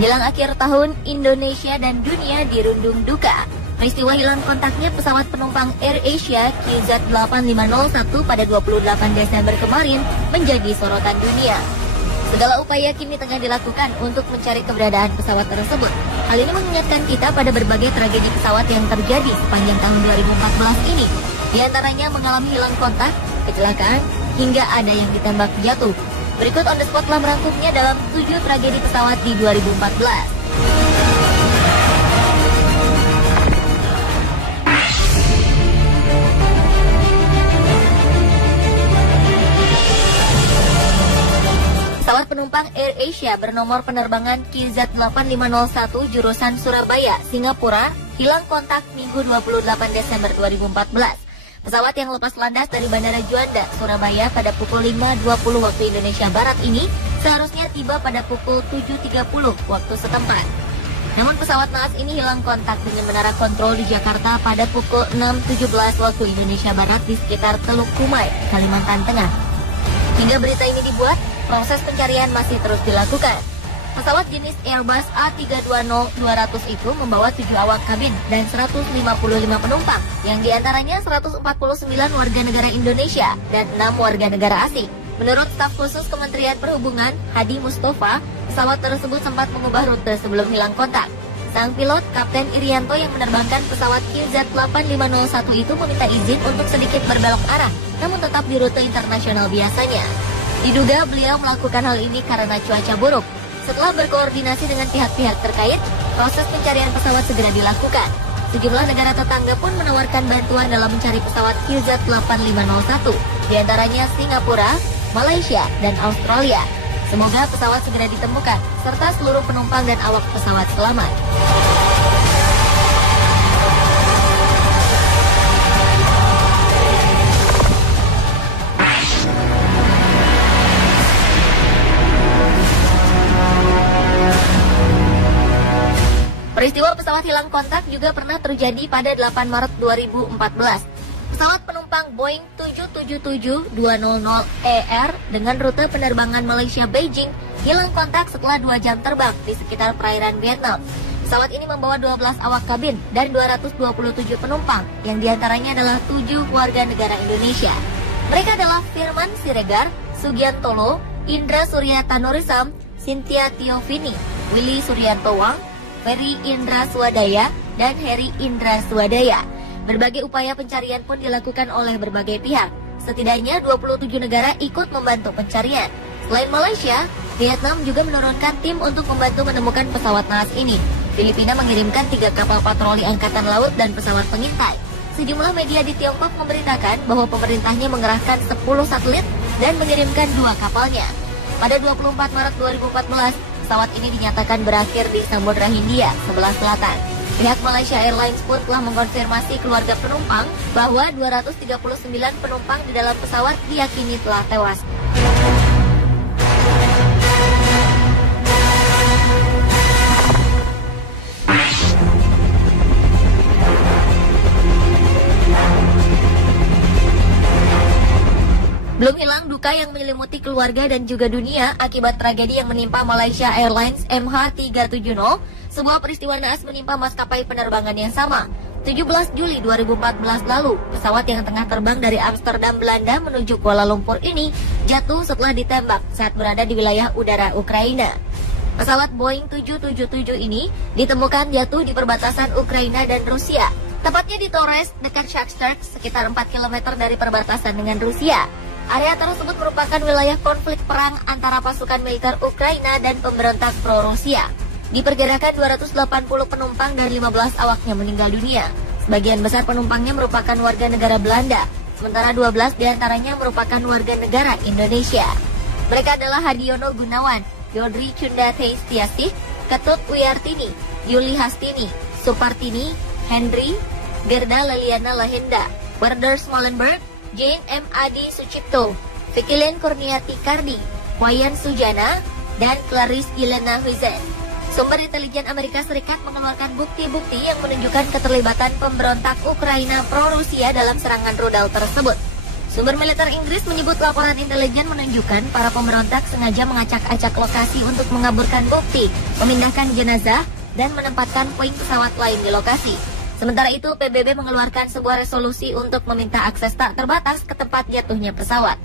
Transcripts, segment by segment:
Menjelang akhir tahun, Indonesia dan dunia dirundung duka. Peristiwa hilang kontaknya pesawat penumpang AirAsia QZ8501 pada 28 Desember kemarin menjadi sorotan dunia. Segala upaya kini tengah dilakukan untuk mencari keberadaan pesawat tersebut. Hal ini mengingatkan kita pada berbagai tragedi pesawat yang terjadi sepanjang tahun 2014 ini. Di antaranya mengalami hilang kontak, kecelakaan, hingga ada yang ditembak jatuh. Berikut on the spot telah merangkumnya dalam 7 tragedi pesawat di 2014. Pesawat penumpang AirAsia bernomor penerbangan QZ8501 jurusan Surabaya, Singapura, hilang kontak Minggu 28 Desember 2014. Pesawat yang lepas landas dari Bandara Juanda, Surabaya pada pukul 5.20 waktu Indonesia Barat ini seharusnya tiba pada pukul 7.30 waktu setempat. Namun pesawat naas ini hilang kontak dengan menara kontrol di Jakarta pada pukul 6.17 waktu Indonesia Barat di sekitar Teluk Kumai, Kalimantan Tengah. Hingga berita ini dibuat, proses pencarian masih terus dilakukan. Pesawat jenis Airbus A320-200 itu membawa 7 awak kabin dan 155 penumpang, yang diantaranya 149 warga negara Indonesia dan 6 warga negara asing. Menurut staf khusus Kementerian Perhubungan, Hadi Mustafa, pesawat tersebut sempat mengubah rute sebelum hilang kontak. Sang pilot, Kapten Irianto yang menerbangkan pesawat QZ8501 itu meminta izin untuk sedikit berbelok arah, namun tetap di rute internasional biasanya. Diduga beliau melakukan hal ini karena cuaca buruk. Setelah berkoordinasi dengan pihak-pihak terkait, proses pencarian pesawat segera dilakukan. Sejumlah negara tetangga pun menawarkan bantuan dalam mencari pesawat QZ8501, diantaranya Singapura, Malaysia, dan Australia. Semoga pesawat segera ditemukan, serta seluruh penumpang dan awak pesawat selamat. Peristiwa pesawat hilang kontak juga pernah terjadi pada 8 Maret 2014. Pesawat penumpang Boeing 777-200ER dengan rute penerbangan Malaysia-Beijing hilang kontak setelah 2 jam terbang di sekitar perairan Vietnam. Pesawat ini membawa 12 awak kabin dan 227 penumpang, yang diantaranya adalah 7 warga negara Indonesia. Mereka adalah Firman Siregar, Sugiantolo, Indra Suryatanorisam, Cynthia Tiovini, Willy Suryanto Wang, Ferry Indra Swadaya, dan Heri Indra Swadaya. Berbagai upaya pencarian pun dilakukan oleh berbagai pihak. Setidaknya 27 negara ikut membantu pencarian. Selain Malaysia, Vietnam juga menurunkan tim untuk membantu menemukan pesawat naas ini. Filipina mengirimkan 3 kapal patroli angkatan laut dan pesawat pengintai. Sejumlah media di Tiongkok memberitakan bahwa pemerintahnya mengerahkan 10 satelit dan mengirimkan 2 kapalnya. Pada 24 Maret 2014, pesawat ini dinyatakan berakhir di Samudra Hindia sebelah selatan. Pihak Malaysia Airlines pun telah mengkonfirmasi keluarga penumpang bahwa 239 penumpang di dalam pesawat diyakini telah tewas. Belum hilang duka yang menyelimuti keluarga dan juga dunia akibat tragedi yang menimpa Malaysia Airlines MH370, sebuah peristiwa naas menimpa maskapai penerbangan yang sama. 17 Juli 2014 lalu, pesawat yang tengah terbang dari Amsterdam, Belanda menuju Kuala Lumpur ini jatuh setelah ditembak saat berada di wilayah udara Ukraina. Pesawat Boeing 777 ini ditemukan jatuh di perbatasan Ukraina dan Rusia, tepatnya di Torres dekat Shakhtar, sekitar 4 km dari perbatasan dengan Rusia. Area tersebut merupakan wilayah konflik perang antara pasukan militer Ukraina dan pemberontak pro-Rusia. Diperkirakan 280 penumpang dan 15 awaknya meninggal dunia. Sebagian besar penumpangnya merupakan warga negara Belanda, sementara 12 diantaranya merupakan warga negara Indonesia. Mereka adalah Hadiono Gunawan, Yodri Cunda Teistiasih, Ketut Wiyartini, Yuli Hastini, Supartini, Henry, Gerda Leliana Lahenda, Werder Smolenberg, Jane M. Adi Sucipto, Vikilian Kurniati Kardi, Wayan Sujana, dan Clarice Ilena Huizen. Sumber intelijen Amerika Serikat mengeluarkan bukti-bukti yang menunjukkan keterlibatan pemberontak Ukraina pro-Rusia dalam serangan rudal tersebut. Sumber militer Inggris menyebut laporan intelijen menunjukkan para pemberontak sengaja mengacak-acak lokasi untuk mengaburkan bukti, memindahkan jenazah, dan menempatkan puing pesawat lain di lokasi. Sementara itu, PBB mengeluarkan sebuah resolusi untuk meminta akses tak terbatas ke tempat jatuhnya pesawat.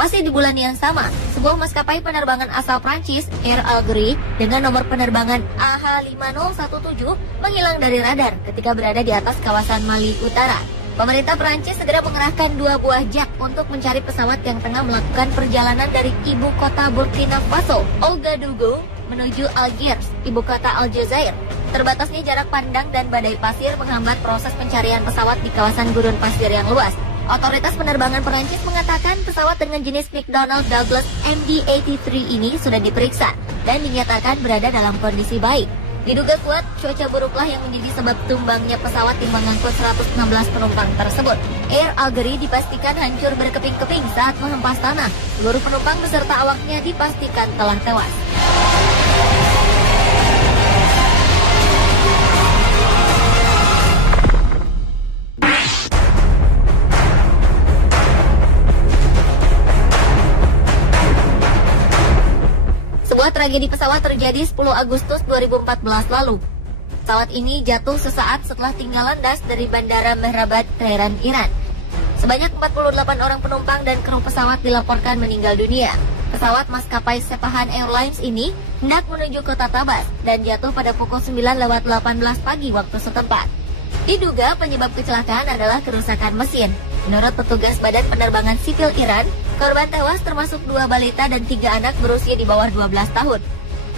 Masih di bulan yang sama, sebuah maskapai penerbangan asal Prancis, Air Algérie, dengan nomor penerbangan AH5017 menghilang dari radar ketika berada di atas kawasan Mali Utara. Pemerintah Prancis segera mengerahkan 2 buah jak untuk mencari pesawat yang tengah melakukan perjalanan dari ibu kota Burkina Faso, Ouagadougou, menuju Algiers, ibu kota Aljazair. Terbatasnya jarak pandang dan badai pasir menghambat proses pencarian pesawat di kawasan gurun pasir yang luas. Otoritas penerbangan Perancis mengatakan pesawat dengan jenis McDonnell Douglas MD-83 ini sudah diperiksa dan dinyatakan berada dalam kondisi baik. Diduga kuat, cuaca buruklah yang menjadi sebab tumbangnya pesawat yang mengangkut 116 penumpang tersebut. Air Algérie dipastikan hancur berkeping-keping saat menghempas tanah. Seluruh penumpang beserta awaknya dipastikan telah tewas. Sebuah tragedi pesawat terjadi 10 Agustus 2014 lalu. Pesawat ini jatuh sesaat setelah tinggal landas dari Bandara Mehrabad, Teheran, Iran. Sebanyak 48 orang penumpang dan kru pesawat dilaporkan meninggal dunia. Pesawat maskapai Sepahan Airlines ini hendak menuju kota Tabas dan jatuh pada pukul 9:18 pagi waktu setempat. Diduga penyebab kecelakaan adalah kerusakan mesin. Menurut petugas Badan Penerbangan Sipil Iran, korban tewas termasuk 2 balita dan 3 anak berusia di bawah 12 tahun.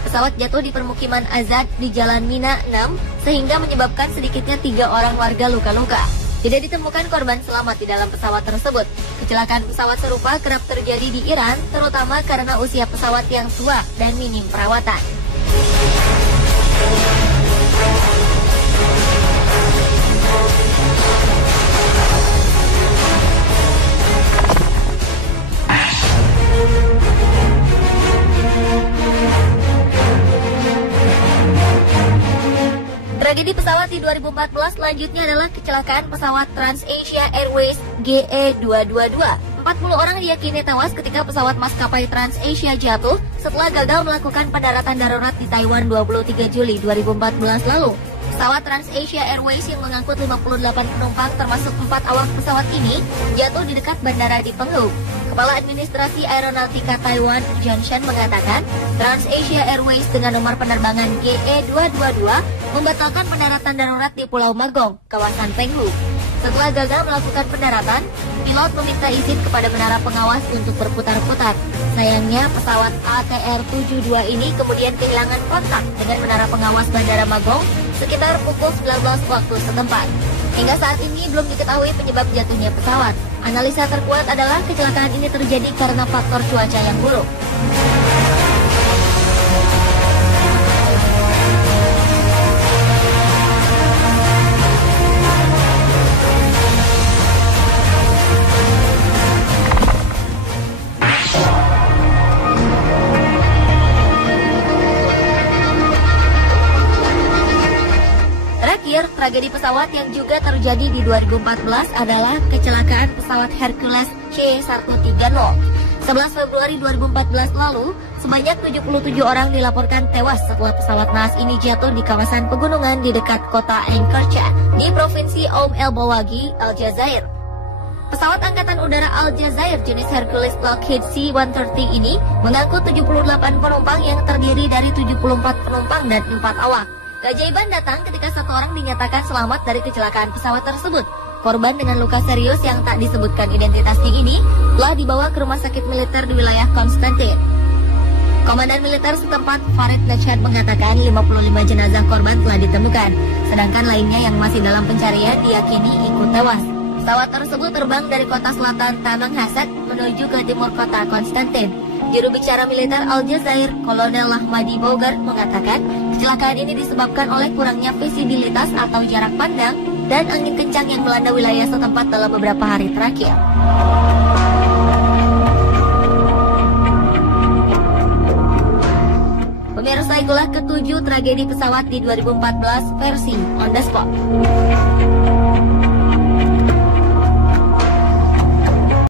Pesawat jatuh di permukiman Azad di Jalan Mina 6 sehingga menyebabkan sedikitnya 3 orang warga luka-luka. Tidak ditemukan korban selamat di dalam pesawat tersebut. Kecelakaan pesawat serupa kerap terjadi di Iran, terutama karena usia pesawat yang tua dan minim perawatan. Tragedi pesawat di 2014 selanjutnya adalah kecelakaan pesawat TransAsia Airways GE222. 40 orang diyakini tewas ketika pesawat maskapai TransAsia jatuh setelah gagal melakukan pendaratan darurat di Taiwan 23 Juli 2014 lalu. Pesawat TransAsia Airways yang mengangkut 58 penumpang termasuk 4 awak pesawat ini jatuh di dekat bandara di Penghu. Kepala Administrasi Aeronautika Taiwan, Johnson, mengatakan TransAsia Airways dengan nomor penerbangan GE222 membatalkan pendaratan darurat di Pulau Magong, kawasan Penghu. Setelah gagal melakukan pendaratan, pilot meminta izin kepada menara pengawas untuk berputar-putar. Sayangnya, pesawat ATR-72 ini kemudian kehilangan kontak dengan menara pengawas Bandara Magong sekitar pukul 19 waktu setempat. Hingga saat ini belum diketahui penyebab jatuhnya pesawat. Analisa terkuat adalah kecelakaan ini terjadi karena faktor cuaca yang buruk. Tragedi pesawat yang juga terjadi di 2014 adalah kecelakaan pesawat Hercules C-130. 11 Februari 2014 lalu, sebanyak 77 orang dilaporkan tewas setelah pesawat naas ini jatuh di kawasan pegunungan di dekat kota Ankarcha di Provinsi El Bawagi, Aljazair. Pesawat Angkatan Udara Aljazair jenis Hercules Lockheed C-130 ini mengangkut 78 penumpang yang terdiri dari 74 penumpang dan 4 awak. Keajaiban datang ketika 1 orang dinyatakan selamat dari kecelakaan pesawat tersebut. Korban dengan luka serius yang tak disebutkan identitasnya ini telah dibawa ke rumah sakit militer di wilayah Konstantin. Komandan militer setempat Farid Najad mengatakan 55 jenazah korban telah ditemukan, sedangkan lainnya yang masih dalam pencarian diyakini ikut tewas. Pesawat tersebut terbang dari kota selatan Tamang Hasad menuju ke timur kota Konstantin. Juru bicara militer Aljazair, Kolonel Lahmadi Bogart, mengatakan kecelakaan ini disebabkan oleh kurangnya visibilitas atau jarak pandang dan angin kencang yang melanda wilayah setempat dalam beberapa hari terakhir. Pemirsa, itulah ketujuh tragedi pesawat di 2014 versi on the spot.